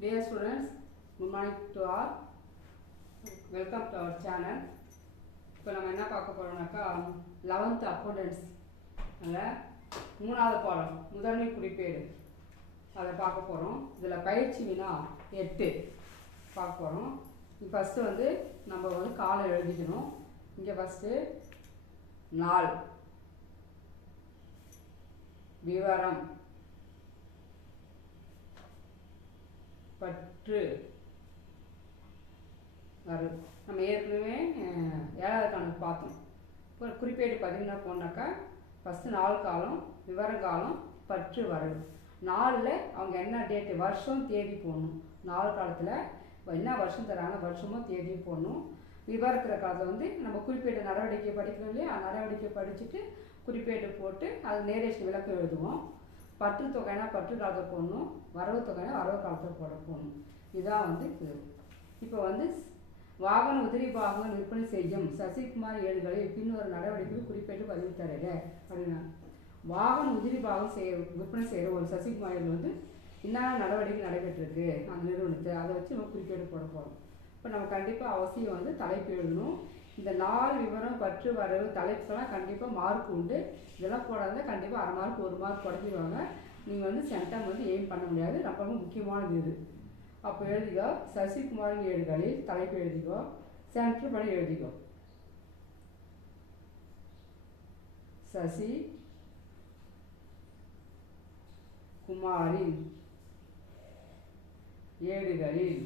Dear students, good morning to all. Welcome to our channel. இப்போ நம்ம என்ன பார்க்க போறோம்னாக்கா 11th அக்கவுண்டன்ஸ் அதில் 3வது பாடம் முதன்மை குறிப்பேடு அதை பார்க்க போகிறோம். இதில் பயிற்சி வினா 8 பார்க்க போகிறோம். ஃபஸ்ட்டு வந்து நம்ம வந்து காலம் எழுதிக்கணும். இங்கே ஃபஸ்ட்டு நாள், விவரம், பற்று வரும். நம்ம ஏற்கனவே 7வது கணக்கு பார்த்தோம். இப்போ குறிப்பேடு பார்த்தீங்கன்னா போனாக்கா ஃபஸ்ட்டு நாள் காலம், விவரங்காலம், பற்று வரவு. நாளில் அவங்க என்ன டேட்டு, வருஷம் தேதி போடணும். நாலு காலத்தில் என்ன வருஷம் தராங்க, வருஷமும் தேதியும் போடணும். விவரக்கிற காலத்தில் வந்து நம்ம குறிப்பேடு நடவடிக்கை படிக்கணும் இல்லையா, நடவடிக்கை படிச்சுட்டு குறிப்பேடு போட்டு அது நேரேஷன் விளக்கம் எழுதுவோம். பற்று தொகைனா பற்று காலத்தை போடணும், வரவு தொகைனா வரவு காலத்தை போடணும். இதுதான் வந்து இது. இப்போ வந்து வாகன உதிரி பாகங்கள் விற்பனை செய்யும் சசிகுமார் ஏடுகளில் பின்வரும் நடவடிக்கைகள் குறிப்பேட்டு பதிவு தரல அப்படின்னா, வாகன உதிரி பாகம் விற்பனை செய்கிற ஒரு சசிகுமார் ஏடு வந்து என்னென்ன நடவடிக்கை நடைபெற்றிருக்கு அந்த நிறுவனத்தை, அதை வச்சு நம்ம குறிப்பேடு போட போகிறோம். இப்போ நம்ம கண்டிப்பாக அவசியம் வந்து தலைப்பு எழுதணும். இந்த நாலு விவரம், பற்று, வரவு, தலைப்புக்கெல்லாம் கண்டிப்பாக மார்க் உண்டு. இதெல்லாம் போடாத கண்டிப்பாக 1/2 மார்க் 1 மார்க் குறைச்சிடுவாங்க. நீங்கள் வந்து சென்டம் வந்து எய்ம் பண்ண முடியாது. ரொம்ப ரொம்ப முக்கியமானது இது. அப்போ எழுதிக்கோ, சசிகுமாரின் ஏடுகளில் தலைப்பு எழுதிக்கோ, சென்டர் பண்ணி எழுதிக்கோ. சசி குமாரின் ஏடுகளில்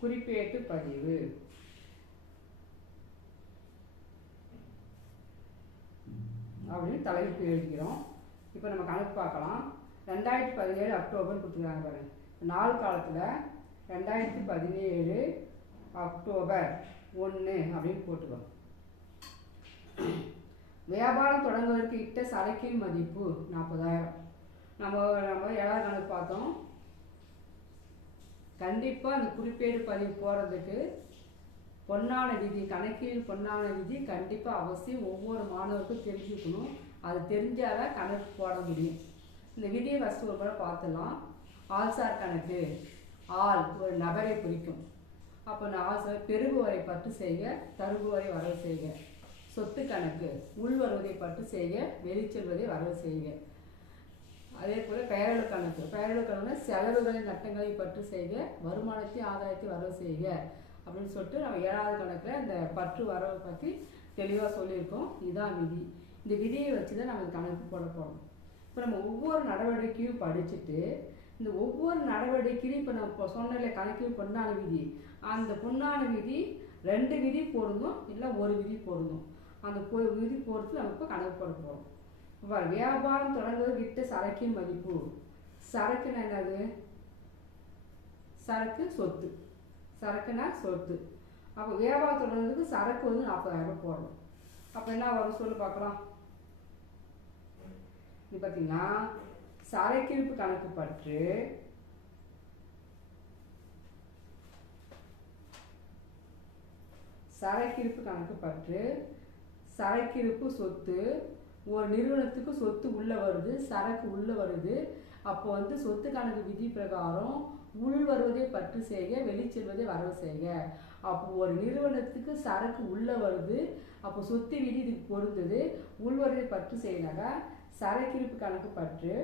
குறிப்பேட்டு பதிவு. அப்படின்னு தலைப்பு எழுதிக்கிறோம். இப்போ நம்ம கணக்கு பார்க்கலாம். 2017 அக்டோபர் கொடுத்துருக்காங்க பாருங்க. நாலு காலத்தில் 2017 அக்டோபர் 1 அப்படின்னு போட்டுக்கோம். வியாபாரம் தொடங்குவதற்கு இட்ட சரக்கின் மதிப்பு 40,000. நம்ம 7வது கணக்கு பார்த்தோம். கண்டிப்பாக அந்த குறிப்பேடு பதிவு போகிறதுக்கு பொன்னான விதி, கணக்கில் பொன்னான விதி கண்டிப்பாக அவசியம் ஒவ்வொரு மாணவருக்கும் தெரிஞ்சுக்கணும். அது தெரிஞ்சாதான் கணக்கு போட முடியும். இந்த விதியை ஃபஸ்ட்டு ஒரு முறை பார்த்துடலாம். ஆள்சார் கணக்கு, ஆள் ஒரு நபரை குறிக்கும். அப்போ நான் ஆள்சார் பெருகுவரை பற்று செய்க, தருகுவரை வரவு செய்க. சொத்து கணக்கு உள் வருவதை பற்று செய்க, வெளிச்செல்வதை வரவு செய்க. அதே போல் பெயரளவு கணக்கு, பெயரளவு கணக்கு செலவுகளை நட்டங்களை பற்று செய்க, வருமானத்தை ஆதாயத்தை வரவு செய்க அப்படின்னு சொல்லிட்டு நம்ம 7வது கணக்கில் இந்த பற்று வரவை பற்றி தெளிவாக சொல்லியிருக்கோம். இதுதான் விதி. இந்த விதியை வச்சு தான் நம்ம கணக்கு போட போகிறோம். இப்போ நம்ம ஒவ்வொரு நடவடிக்கையும் படிச்சுட்டு இந்த ஒவ்வொரு நடவடிக்கையும் இப்போ நம்ம சொன்னல கணக்கில் பொன்னான விதி, அந்த பொன்னான விதி 2 விதி போடணும், இல்லை 1 விதி போடணும். அந்த விதி போடுறது நம்ம இப்போ கணக்கு போட போகிறோம். இப்போ வியாபாரம் தொடங்குவது விட்ட சரக்கின் மதிப்பு. சரக்குன்னா என்னது? சரக்கு சொத்து, சரக்குனா சொத்து. அப்போ வியாபாரம் தொடங்குறதுக்கு சரக்கு வந்து 40,000 போடணும். அப்போ என்ன வரும் சொல்லு பார்க்கலாம். இது பார்த்தீங்கன்னா சரக்கிருப்பு கணக்கு பற்று சரக்கிருப்பு கணக்கு பற்று, சரக்கிருப்பு சொத்து. ஒரு நிறுவனத்துக்கு சொத்து உள்ள வருது, சரக்கு உள்ள வருது. அப்போ வந்து சொத்து கணக்கு விதி பிரகாரம் உள் வருவதை பற்று செய்க, வெளிச்செல்வதை வரவு செய்க. அப்போ ஒரு நிறுவனத்துக்கு சரக்கு உள்ள வருது, அப்போ சொத்து விதி இதுக்கு பொருந்தது. உள் வருவதை பற்று செய்யனாக்கா சரக்கிருப்பு கணக்கு பற்று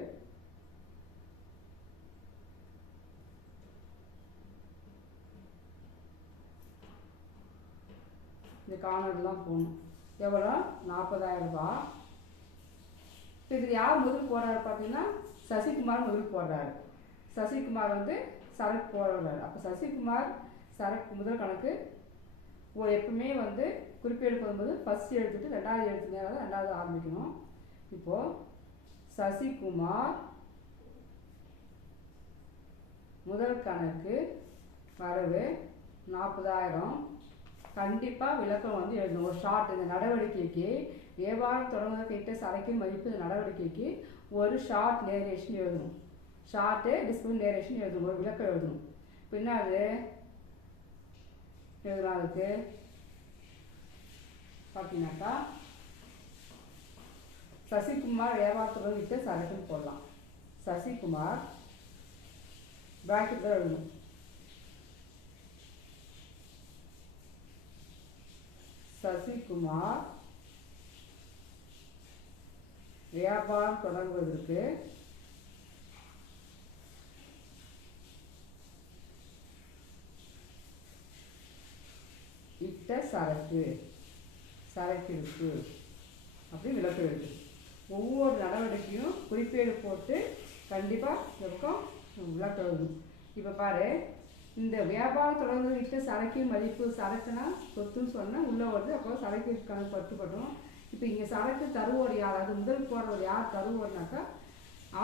இந்த காணொலிலாம் போகணும். எவ்வளோ? 40,000 ரூபாய். இது யார் முதல் போடுறாரு பார்த்தீங்கன்னா சசிகுமார் முதல் போடுறாரு. சசிகுமார் வந்து சரக்கு போடுறாரு. அப்போ சசிகுமார் சரக்கு முதல் கணக்கு எப்பவுமே வந்து குறிப்பேடு போடும்போது ஃபஸ்ட்டு எடுத்துட்டு 2வது எழுத்துனா 2வது ஆரம்பிக்கணும். இப்போது சசிகுமார் முதல் கணக்கு வரவு 40,000. கண்டிப்பாக விளக்கம் வந்து எழுதணும். ஒரு ஷார்ட், இந்த நடவடிக்கைக்கு வியாபாரம் தொடங்குவதற்கு இட்ட சரக்கின் மதிப்பு இந்த நடவடிக்கைக்கு ஒரு ஷார்ட் நேரேஷன் எழுதணும். ஷார்ட்டு டிஸ்பிளின் நேரேஷன் எழுதணும், ஒரு விளக்கம் எழுதணும். இப்போ என்ன அது எழுதலாம்? அதுக்கு பார்த்தீங்கன்னாக்கா சசிகுமார் வியாபாரத்துடன் இட்ட சரக்குன்னு போடலாம். சசிகுமார் பிராக்கெட் தான் எழுதணும். சசிகுமார் வியாபாரம் தொடங்குவதற்கு இட்ட சரக்கிருப்பு அப்படி விளக்கம் எழுது. ஒவ்வொரு நடவடிக்கையும் குறிப்பேடு போட்டு கண்டிப்பாக இந்த பக்கம் விளக்கம் எழுதணும். இப்போ பாரு, இந்த வியாபாரம் தொடர்ந்து இட்ட சரக்கின் மதிப்பு, சரக்குனா சொத்துன்னு சொன்னால் உள்ளே வருது. அப்போ சரக்கு கணக்கு பட்டுப்படும். இப்போ இங்கே சரக்கு தருவோர் யார், அது முதல் போடுறவர் யார் தருவோர்னாக்கா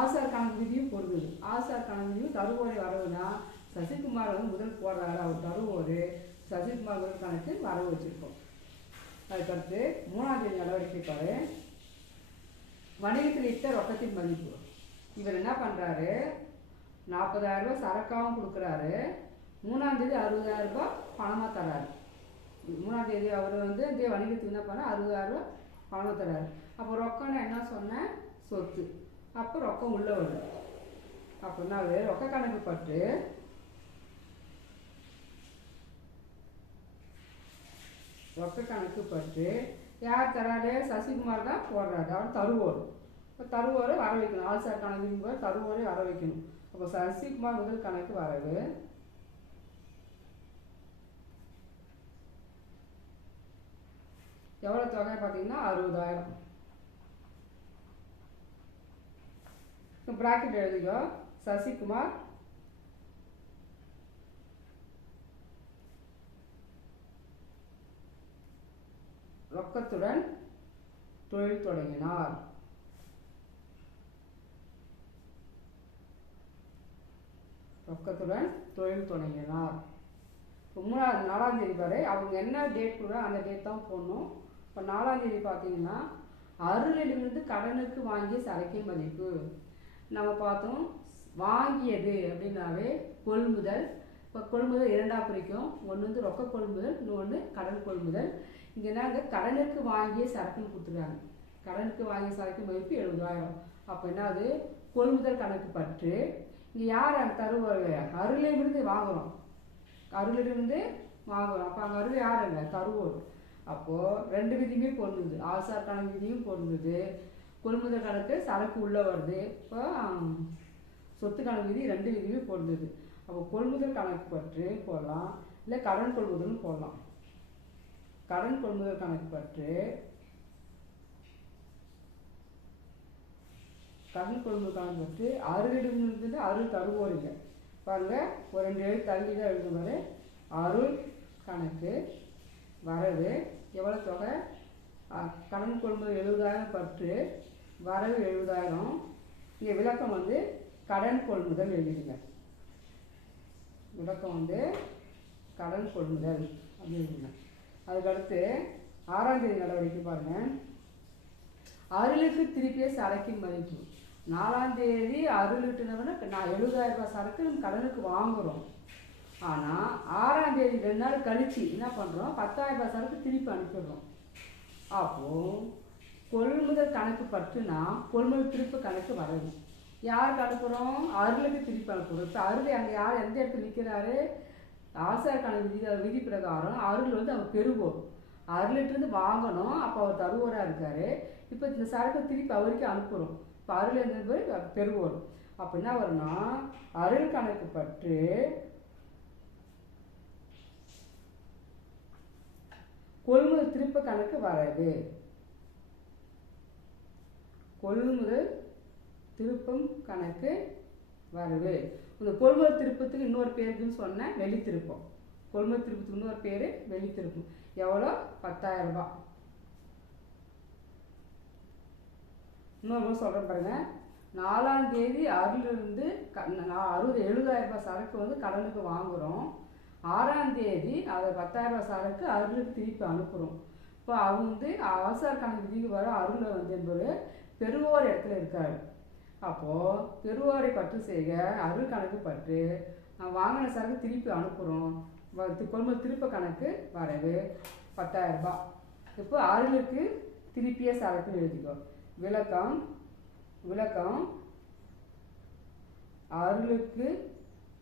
ஆசார் கணக்கு விதியும் பொருந்துது. ஆசார் கணக்கு விதியும் தருவோரை வரவுனா சசிகுமார் வந்து முதல் போடுறாரு, அவர் தருவோர். சசிகுமார் முதல் கணக்கு வரவு வச்சுருக்கோம். அதுக்கடுத்து 3ஆம் தேதி நடவடிக்கை பாரு, வணிகத்தில் இட்ட ரொக்கத்தின் மதிப்பு. இவர் என்ன பண்ணுறாரு, 40,000 ரூபாய் சரக்காகவும் கொடுக்குறாரு. 3ஆம் தேதி 60,000 ரூபாய் பணமாக தர்றாரு. 3ஆம் தேதி அவர் வந்து இதே வணிகத்துக்கு என்ன பண்ண 60,000 ரூபாய் பணம் தர்றாரு. அப்போ ரொக்கம்னா என்ன சொன்னேன், சொத்து. அப்போ ரொக்கம் உள்ளே வருது. அப்படின்னா அது ரொக்க கணக்கு பட்டு யார் தராரு, சசிகுமார் தான் போடுறாரு, அவர் தருவோர். இப்போ தருவோரை வர வைக்கணும். ஆசார் கணக்கு தருவோரை வர வைக்கணும். அப்போ சசிகுமார் முதல் கணக்கு வரவு எவ்வளோ தொகை பார்த்தீங்கன்னா 60,000. பிராக்கெட் எழுதிக்கோ, சசிகுமார் ரொக்கத்துடன் தொழில் தொடங்கினார். ரொக்கத்துடன் தொழில் தொடங்கினார். இப்போ 4ஆம் தேதி பாரு, அவங்க என்ன டேட் கொடுக்குறாங்க அந்த டேட் தான் போடணும். இப்போ 4ஆம் தேதி பார்த்தீங்கன்னா அருளிலிருந்து கடனுக்கு வாங்கிய சரக்கின் மதிப்பு நம்ம பார்த்தோம். வாங்கியது அப்படின்னாவே கொள்முதல். இப்போ கொள்முதல் 2ஆக பிரிக்கும். ஒன்று வந்து ரொக்க கொள்முதல், இன்னொன்று கடன் கொள்முதல். இங்கே என்ன, இந்த கடனுக்கு வாங்கிய சரக்குன்னு கொடுத்துருக்காங்க. கடனுக்கு வாங்கிய சரக்கு மதிப்பு 70,000. அப்போ என்ன, அது கொள்முதல் கணக்கு பற்று. இங்கே யார் அங்கே தருவார், அருளிலிருந்து வாங்குகிறோம். அருளிலிருந்து வாங்குகிறோம். அப்போ அங்கே அருள் யார், அங்கே தருவோர். அப்போது 2 விதியுமே பொருந்துது. ஆசார் கணக்கு விதியும் பொருந்துது. கொள்முதல் கணக்கு சரக்கு உள்ளே வருது. இப்போ சொத்து கணக்கு விதி 2 விதியுமே பொருந்துது. அப்போ கொள்முதல் கணக்கு பற்று போடலாம், இல்லை கடன் கொள்முதல்னு போடலாம். கடன் கொள்முதல் கணக்கு பற்று, கடன் கொள்முதல் கணக்கு பற்று அருளிலிருந்து அருள் தருவோர் இல்லை பாருங்க, ஒரு 2 எழுத்து தள்ளி தான் எழுதுவார். அருள் கணக்கு வரவு எவ்வளோ தொகை, கடன் கொள்முதல் 70,000 பற்று, வரவு 70,000. இங்கே விளக்கம் வந்து கடன் கொள்முதல் எழுதிடுங்க. விளக்கம் வந்து கடன் கொள்முதல் அப்படின்னு. அதுக்கடுத்து 6ஆம் தேதி நடவடிக்கை பாருங்கள். அருளுக்கு திருப்பிய சரக்கின் மதிப்பு. 4ஆம் தேதி அருளுட்டுனவன நான் 70,000 ரூபாய் சரக்கு நம்ம கடனுக்கு வாங்குகிறோம். ஆனால் 6ஆம் தேதி 2 நாள் கழித்து என்ன பண்ணுறோம், 10,000 ரூபாய் சரக்கு திருப்பி அனுப்பிடுறோம். அப்போது கொள்முதல் கணக்கு பற்றுனா கொள்முதல் திருப்பு கணக்கு வரது. யாருக்கு அனுப்புகிறோம், அருளுக்கு திருப்பி அனுப்புகிறோம். இப்போ அருள் அங்கே யார் எந்த இடத்துல நிற்கிறாரு, ஆசார் கணக்கு விதி பிரகாரம் அருள் வந்து அவர் பெறுவோர். அருளிட்டிருந்து வாங்கணும். அப்போ அவர் தருவோராக இருக்கார். இப்போ இந்த சரக்கு திருப்பி அவருக்கு அனுப்புகிறோம். இப்போ அருள் இருந்தது பெறுவோர். அப்போ என்ன வரும்னா, அருள் கணக்கு பற்று கொள்முதல் திருப்ப கணக்கு வரது. கொள்முதல் திருப்பம் கணக்கு வரவு. இந்த கொள்முதல் திருப்பத்துக்கு இன்னொரு பேருக்குன்னு சொன்னேன், வெளித்திருப்பம். கொள்முதல் திருப்பத்துக்கு இன்னொரு பேர் வெளித்திருப்பம். எவ்வளோ, 10,000 ரூபாய். இன்னொரு சொல்கிறேன் பாருங்க. 4ஆம் தேதி அருளிலிருந்து 70,000 ரூபாய் சரக்கு வந்து கடனுக்கு வாங்குகிறோம். 6ஆம் தேதி அதை 10,000 ரூபாய் சரக்கு அருளுக்கு திருப்பி அனுப்புகிறோம். இப்போ அவங்க வந்து ஆசார் கணக்கு விதிக்கு வர அருளை வந்து என்பது பெறுவோர் இடத்துல இருக்காரு. அப்போது பெறுவோரை பற்று செய்க அருள் கணக்கு பற்று வாங்கின சரக்கு திருப்பி அனுப்புகிறோம். கொள்முதல் திருப்ப கணக்கு வரவு 10,000 ரூபாய். இப்போ அருளுக்கு திருப்பிய சரக்குன்னு எழுதிக்கோ. விளக்கம் அருளுக்கு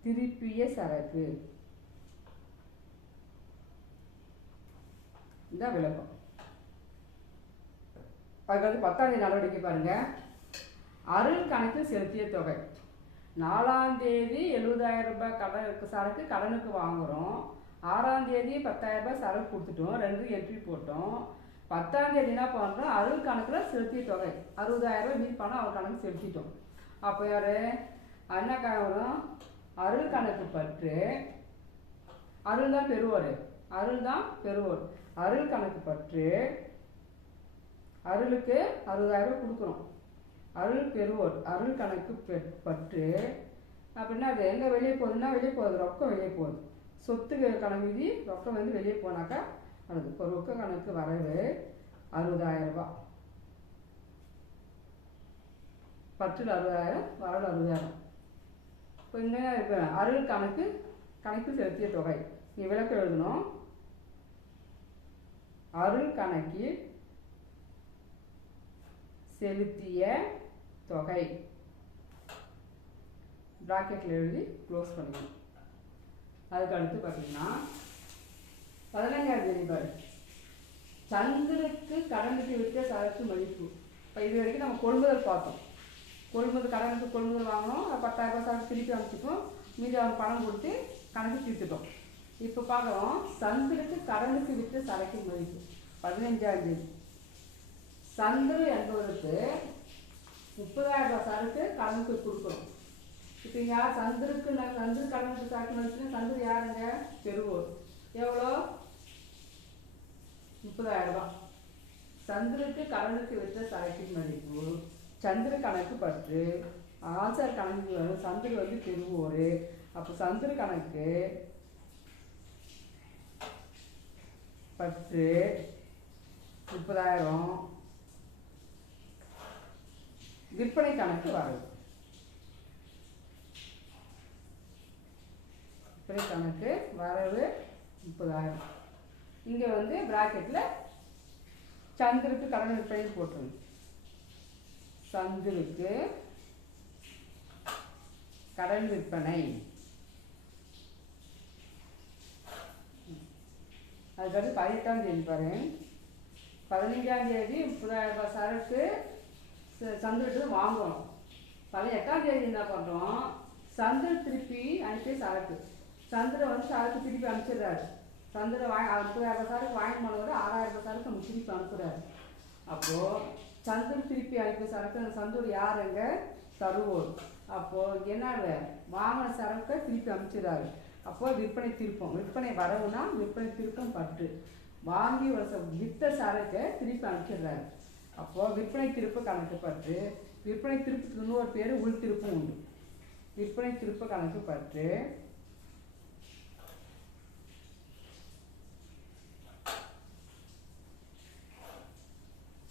திருப்பிய சரக்கு. இந்த விளக்கம். அதுக்கு 10ஆம் தேதி நடவடிக்கை பாருங்க. அருள் கணக்கு செலுத்திய தொகை. 4ஆம் தேதி 70,000 ரூபாய் கடனுக்கு சரக்கு கடனுக்கு வாங்குகிறோம். 6ஆம் தேதி 10,000 ரூபாய் சரக்கு கொடுத்துட்டோம், 2 என்ட்ரி போட்டோம். 10ஆம் தேதி என்ன பண்ணுறோம், அருள் கணக்கில் செலுத்திய தொகை 60,000 ரூபாய் மீட் பண்ணால் அவர் கணக்கு செலுத்திட்டோம். அப்போ யார் என்ன வரும், அருள் கணக்கு பற்று. அருள் தான் பெறுவோர், அருள் தான் பெறுவோர். அருள் கணக்கு பற்று, அருளுக்கு 60,000 ரூபாய் கொடுக்குறோம். அருள் பெறுவோர், அருள் கணக்கு பற்று அப்படின்னா அது எங்கே வெளியே போகுதுன்னா, வெளியே போகுது, ரொக்கம் வெளியே போகுது. சொத்து கணக்கு விதி ரொக்கம் வந்து வெளியே போனாக்கா அது இப்போ ரொக்க கணக்கு வரவு 60,000 ரூபாய். பற்றில் 60,000, வரவு 60,000. இப்போ இங்கே இப்போ அருள் கணக்கு செலுத்திய தொகை நீ விளக்கம் எழுதணும். அருள் கணக்கில் செலுத்திய தொகை பிராக்கெட்டில் எழுதி க்ளோஸ் பண்ணிக்கணும். அதுக்கு அடுத்து பார்த்தீங்கன்னா 15ஆம் தேதி பாரு, சந்திரனுக்கு கடனுக்கு விற்ற சரக்கு மதிப்பு. இப்போ இது வரைக்கும் நம்ம கொள்முதல் பார்த்தோம். கடனுக்கு கொள்முதல் வாங்கினோம், 10,000 ரூபாய் சரக்கு திருப்பி அனுப்பிச்சிட்டோம், மீதி அவன் பணம் கொடுத்து கணக்கு தீர்த்துட்டோம். இப்போ பார்க்குறோம் சந்திரனுக்கு கடனுக்கு விற்ற சரக்கு மதிப்பு. 15ஆம் தேதி சந்திர என்பவருக்கு 30,000 ரூபாய் சரக்கு கடனுக்கு கொடுக்குறோம். இப்போ யார் சந்திரக்கு சந்திர கடனுக்கு சரக்கு மதிப்புன்னா சந்திர யாருங்க, பெறுவோர். எவ்வளோ, 30,000 ரூபாய். சந்திரக்கு கடனுக்கு விற்ற சரக்கின் மதிப்பு. சந்திர கணக்கு பற்று, ஆசார் கணக்கு வரும், சந்திர வந்து பெறுவோர். அப்போ சந்திர கணக்கு பற்று 30,000. விற்பனை கணக்கு வரவு. விற்பனை கணக்கு வரவு 30,000. இங்கே வந்து பிராக்கெட்டில் சந்திரக்கு கடன் விற்பனை போட்டுருங்க. சந்திரக்கு கடன் விற்பனை. அதுக்கடுத்து 18ஆம் தேதி பாரு, 15ஆம் தேதி 30,000 ரூபாய் சரக்கு சந்திரட்டு வாங்குறோம். 18ஆம் தேதி என்ன பண்ணுறோம், சந்திர திருப்பி அனுப்பி சரக்கு. சந்திர வந்து சரக்கு திருப்பி அனுப்பிச்சிடுறாரு. சந்திர 30,000 ரூபாய் சரக்கு வாங்கி போனவர் 6,000 ரூபாய் சரக்கு நம்ம திருப்பி அனுப்புகிறாரு. அப்போது சந்திர திருப்பி அனுப்பி சரக்கு அந்த சந்தூர் யாருங்க, தருவோர். அப்போது என்ன வாங்கின சரக்கை திருப்பி அனுப்பிச்சிடுறாரு. அப்போது விற்பனை திருப்பம். விற்பனை வரவுனா விற்பனை திருப்பம் பற்று. வாங்கி விற்ற சரக்கை திருப்பி அனுப்பிச்சிடுறாரு. அப்போது விற்பனை திருப்ப கணக்கு பற்று. விற்பனை திருப்பத்துக்கு இன்னொரு பேர் உள் திருப்பம் உண்டு. விற்பனை திருப்ப கணக்கு பற்று.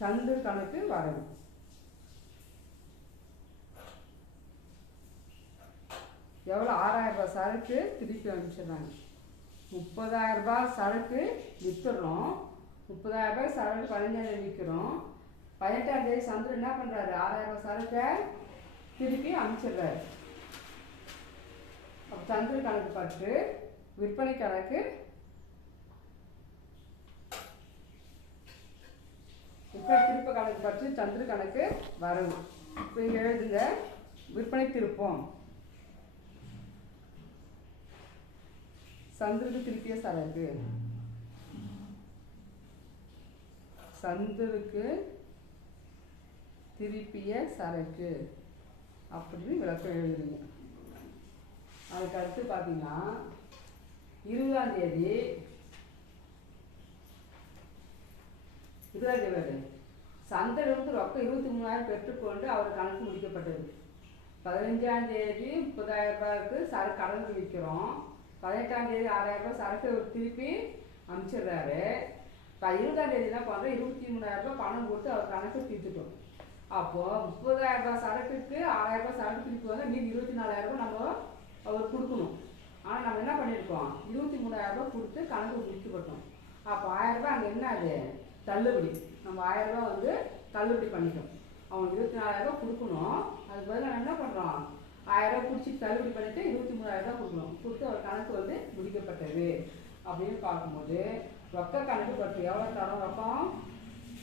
சந்திர கணக்கு வரவு. எவ்வளோ, 6,000 ரூபாய் சரக்கு திருப்பி அனுப்பிச்சிடுறாங்க. 30,000 ரூபாய் சரக்கு விற்றுறோம். 30,000 ரூபாய் சரக்கு 15ஆம் தேதி விற்கிறோம். 18ஆம் தேதி சந்திரன் என்ன பண்ணுறாரு, 6,000 ரூபாய் சரக்கை திருப்பி அனுப்பிச்சிடுறாரு. அப்போ சந்திர கணக்கு பற்று. விற்பனை கணக்கு விற்பனை திருப்ப கணக்கு பற்று. சந்திர கணக்கு வரவு. இப்போ இங்கே எழுதுங்க, விற்பனை திருப்பம். சந்திரக்கு திருப்பிய சரக்கு. சந்திரக்கு திருப்பிய சரக்கு அப்படின்னு விளக்கம் எழுதுறீங்க. அதுக்கு அடுத்து பார்த்தீங்கன்னா 20ஆம் தேதி சந்திரனுக்கு ரொக்கம் 23,000 பெற்றுக்கொண்டு அவர் கணக்கு முடிக்கப்பட்டது. 15ஆம் தேதி 30,000 ரூபாய்க்கு சரக்கு கடனுக்கு விற்கிறோம். 18ஆம் தேதி 6,000 ரூபாய் சரக்கு திருப்பி அனுப்பிச்சிடுறாரு. 20ஆம் தேதி என்ன பண்ணுறோம், 23,000 ரூபாய் பணம் கொடுத்து அவர் கணக்கு தீர்த்துட்டோம். அப்போது 30,000 ரூபாய் சரக்குக்கு 6,000 ரூபாய் சரக்கு திருப்பி வந்து மீதி 24,000 ரூபாய் நம்ம அவர் கொடுக்கணும். ஆனால் நம்ம என்ன பண்ணியிருக்கோம், 23,000 ரூபாய் கொடுத்து கணக்கு முடிக்கப்பட்டோம். அப்போ 1,000 ரூபாய் அங்கே என்ன அது தள்ளுபடி. நம்ம 1,000 ரூபாய் வந்து தள்ளுபடி பண்ணிட்டோம். அவனுக்கு 24,000 ரூபாய் கொடுக்கணும். அதுக்கு பதிலாக நம்ம என்ன பண்ணுறோம், 1000 பிடிச்சி தள்ளுபடி பண்ணிட்டு 23,000 கொடுக்கணும். கொடுத்து அவர் கணக்கு வந்து முடிக்கப்பட்டது அப்படின்னு பார்க்கும்போது ரொக்க கணக்கு பற்று எவ்வளோ தரோம்?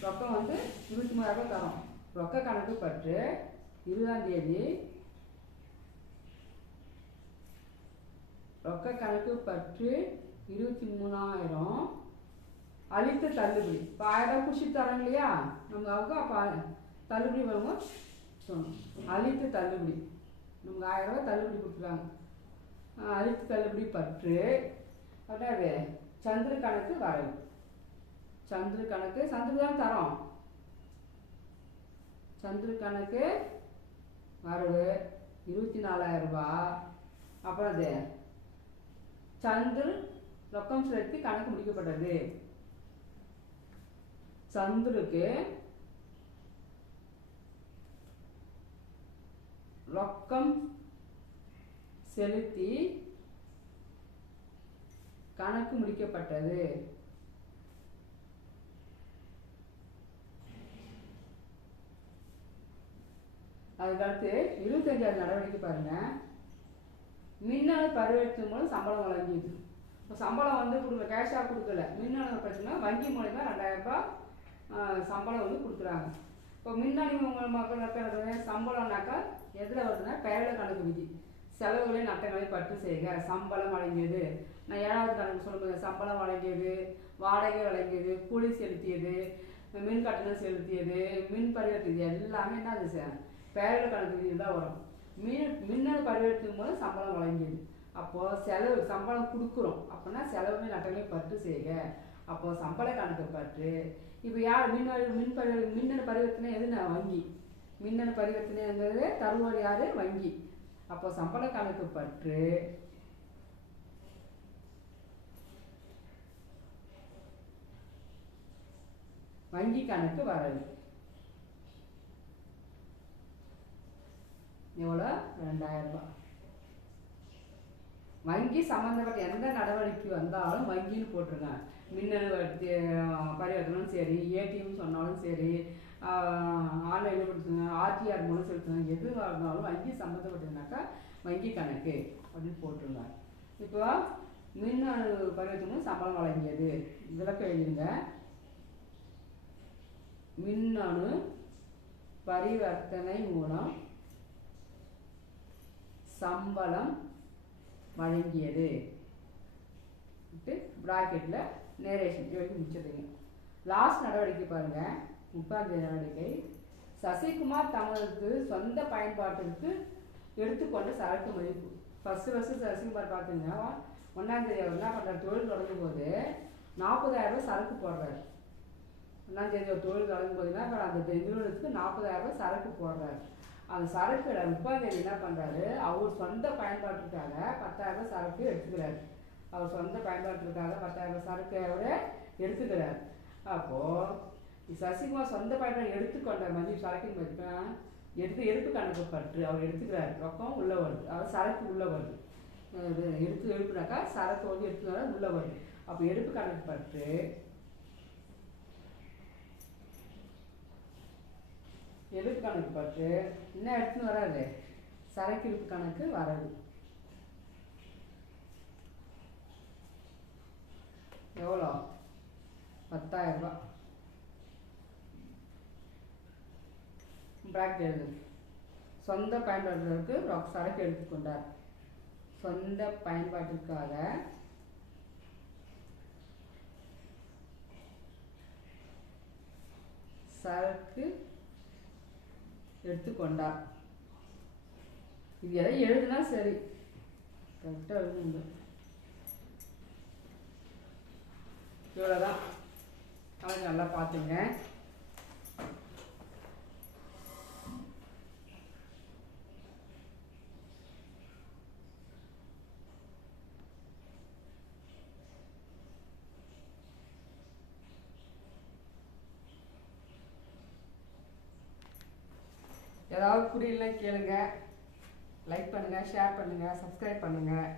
ரொக்கம் வந்து 23,000 தரோம். ரொக்க கணக்கு பற்று 20ஆம் தேதி ரொக்க கணக்கு பற்று 23,000 அளித்த தள்ளுபடி. இப்போ 1000 பிடிச்சி தரோம் இல்லையா நமக்கு அவங்க. அப்போ தள்ளுபடி வரும்போது சொல்லணும் அளித்த தள்ளுபடி. நமக்கு 1000 தள்ளுபடி கொடுத்துருக்காங்க. அளித்த தள்ளுபடி பற்று அதாவது சந்திர கணக்கு வரவு. சந்திர கணக்கு சந்திர தான் தரோம். சந்திர கணக்கு வரவு 24,000 ரூபாய். அப்புறம் அது சந்திர ரொக்கம் செலுத்தி கணக்கு முடிக்கப்பட்டது. சந்திருக்கு ரொக்கம் செலுத்தி கணக்கு முடிக்கப்பட்டது. அதுக்கடுத்து 25வது நடவடிக்கை பாருங்க. மின்னணு பரிவர்த்தனை மூலம் சம்பளம் வழங்கியது. இப்போ சம்பளம் வந்து கொடுக்கல, கேஷாக கொடுக்கல, மின்னணு பிரச்சனை வங்கி மூலமா 2000 ரூபாய் சம்பளம் வந்து கொடுக்குறாங்க. இப்போ மின்னணு மக்கள் சம்பளம்னாக்கா எதில் வருதுன்னா பேரல கணக்கு விதி. செலவுகளை நட்டங்களை பற்று செய்க. சம்பளம் வழங்கியது. நான் 7வது கணக்கு சொல்லும்போது சம்பளம் வழங்கியது, வாடகை வழங்கியது, கூலி செலுத்தியது, மின் கட்டணம் செலுத்தியது, மின் பரிவர்த்தனை எல்லாமே என்ன அது பேரல கணக்கு விதியில் தான் வரும். மின்னணு பரிவர்த்தனை மூலம் சம்பளம் வழங்கியது. அப்போது செலவு சம்பளம் கொடுக்குறோம் அப்படின்னா செலவுமே நட்டங்களையும் பற்று செய்க. அப்போது சம்பள கணக்கு பற்று. இப்போ யார் மின்னணு பரிவர்த்தனை எதுனா வங்கி. மின்னணு பரிவர்த்தனைங்கிறது தருவோர் யார்? வங்கி. அப்போ சம்பள கணக்கு பற்று வங்கி கணக்கு வரவு எவ்வளோ? 2000 ரூபாய். வங்கி சம்மந்தப்பட்ட எந்த நடவடிக்கை வந்தாலும் வங்கின்னு போட்டுருங்க. மின்னணு பரிவர்த்தனும் சரி, ஏடிஎம் சொன்னாலும் சரி, ஆன்லைனில் கொடுத்துருங்க, ஆர்டிஆர் மூலம் செலுத்துங்க, எதுவாக இருந்தாலும் வங்கி சம்மந்தப்பட்டதுனாக்கா வங்கி கணக்கு அப்படின்னு போட்டுருங்க. இப்போ மின்னணு பரிவர்த்தனை சம்பளம் வழங்கியது விளக்கம் எழுதுங்க. மின்னணு பரிவர்த்தனை மூலம் சம்பளம் வழங்கியது பிராக்கெட்டில் நேரேஷன் எழுதி முடிச்சிடுங்க. லாஸ்ட் நடவடிக்கை பாருங்க. 30வது நடவடிக்கை. சசிகுமார் தமது சொந்த பயன்பாட்டிற்கு எடுத்துக்கொண்ட சரக்கு மதிப்பு. ஃபஸ்ட்டு சசிகுமார் பார்த்துங்க 1ஆம் தேதி அவர் என்ன பண்ணுறாரு? தொழில் தொடங்கும் போது 40,000 ரூபாய் சரக்கு போடுறாரு. 1ஆம் தேதி ஒரு தொழில் தொடங்கும் போதுன்னா இப்போ அந்த நிறுவனத்துக்கு 40,000 ரூபாய் சரக்கு போடுறாரு. அந்த சரக்கு 30ஆம் தேதி என்ன பண்ணுறாரு? அவர் சொந்த பயன்பாட்டுக்காக 10,000 ரூபாய் சரக்கு எடுத்துக்கிறாரு. அவர் சொந்த பயன்பாட்டிற்காக 10,000 ரூபாய் சரக்கு அவர் எடுத்துக்கிறார். அப்போது சசிகுமார் சொந்த பயன்பாடு எடுத்துக்கொண்ட மதிப்பு சரக்கின் மதிப்பு எடுப்பு கணக்கு பற்று அவர் எடுத்துக்கிறார். ரொக்கம் உள்ளே வருது, அவர் சரக்கு உள்ளே வருது. எடுப்புனாக்கா சரக்கு வந்து எடுத்துக்கிறாரு உள்ளே வருது. அப்போ எடுப்பு கணக்கு பற்று எடுப்பு கணக்கு பற்று என்ன எடுத்துன்னு வராது? சரக்கு இருப்பு கணக்கு வராது. எவ்வளோ? 10,000 ரூபாய். பிராக்கெட் எழுது. சொந்த பயன்பாட்டிற்கு சரக்கு எடுத்துக்கொண்டார். சொந்த பயன்பாட்டிற்காக சரக்கு எடுத்துக்கொண்டார். இது எதை எழுதுனா சரி, கரெக்டாக எழுதுங்க. இவ்வளோதான். அவங்க நல்லா பார்த்துங்க. ஏதாவது புரியல கேளுங்க. லைக் பண்ணுங்கள், ஷேர் பண்ணுங்கள், சப்ஸ்கிரைப் பண்ணுங்கள்.